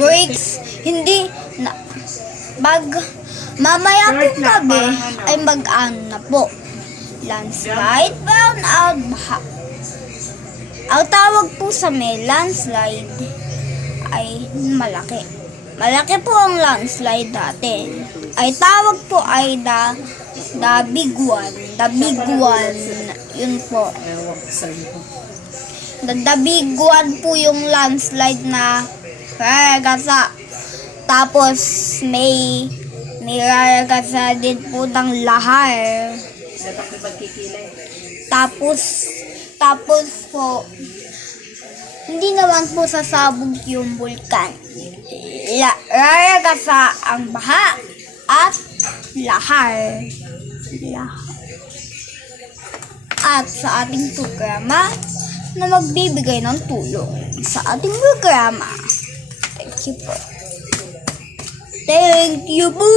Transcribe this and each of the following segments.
breaks, hindi na, mamaya po gabi ay mag-ano na po. Landslide, brown out, baha. Ang tawag po sa may landslide ay malaki. Malaki po ang landslide dati. Ay tawag po ay the big one. The big one. Yun po. The big one po yung landslide na raragasa. Tapos may raragasa din po ng lahar. Tapos po, hindi naman po sasabog yung bulkan. Raragasa ang baha at lahar. At sa ating programa na magbibigay ng tulong sa ating programa. Thank you po. Thank you po!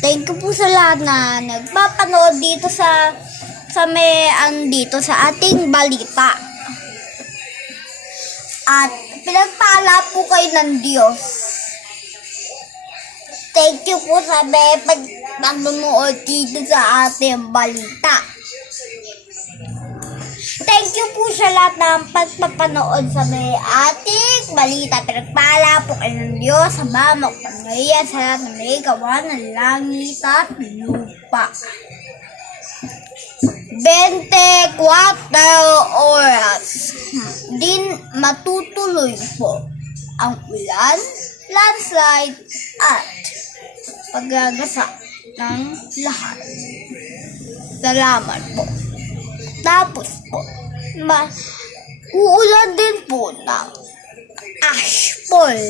Thank you po sa lahat na nagpapanood dito sa dito sa ating balita. At pinagpala po kayo ng Diyos. Thank you po sa pag-nanonood dito sa ating balita. Thank you po sa lahat ng pagpapanood sa ating balita. Pinagpala po kayo ng Diyos sa bawat pangyayari sa lahat ng may gawa ng langit at lupa. 24 oras. Din matutuloy po ang ulan, landslide at paggagasa ng lahat. Salamat po. Tapos po, uulan din po ng ashfall.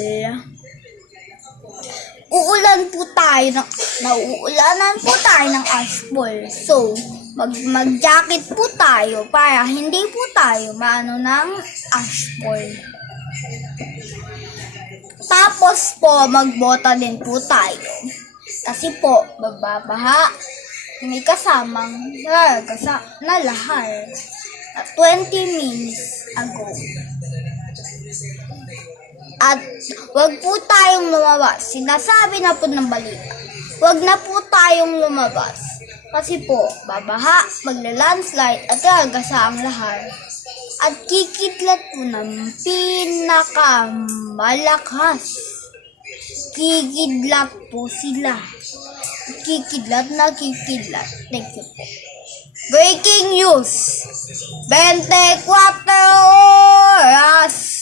Uulan po tayo nauulanan po tayo ng ashfall. So, mag-jacket po tayo para hindi po tayo maano ng ashfall. Tapos po, magbota din po tayo. Kasi po, bababaha. May kasamang raragasa na lahar at 20 minutes ago. At wag po tayong lumabas. Sinasabi na po ng balita. Wag na po tayong lumabas. Kasi po, babaha, magla-landslide at raragasa ang lahar. At kikidlat po ng pinakamalakas. Kikidlat po sila. Kikidlat na kikidlat. Thank you po. Breaking news. 24 oras.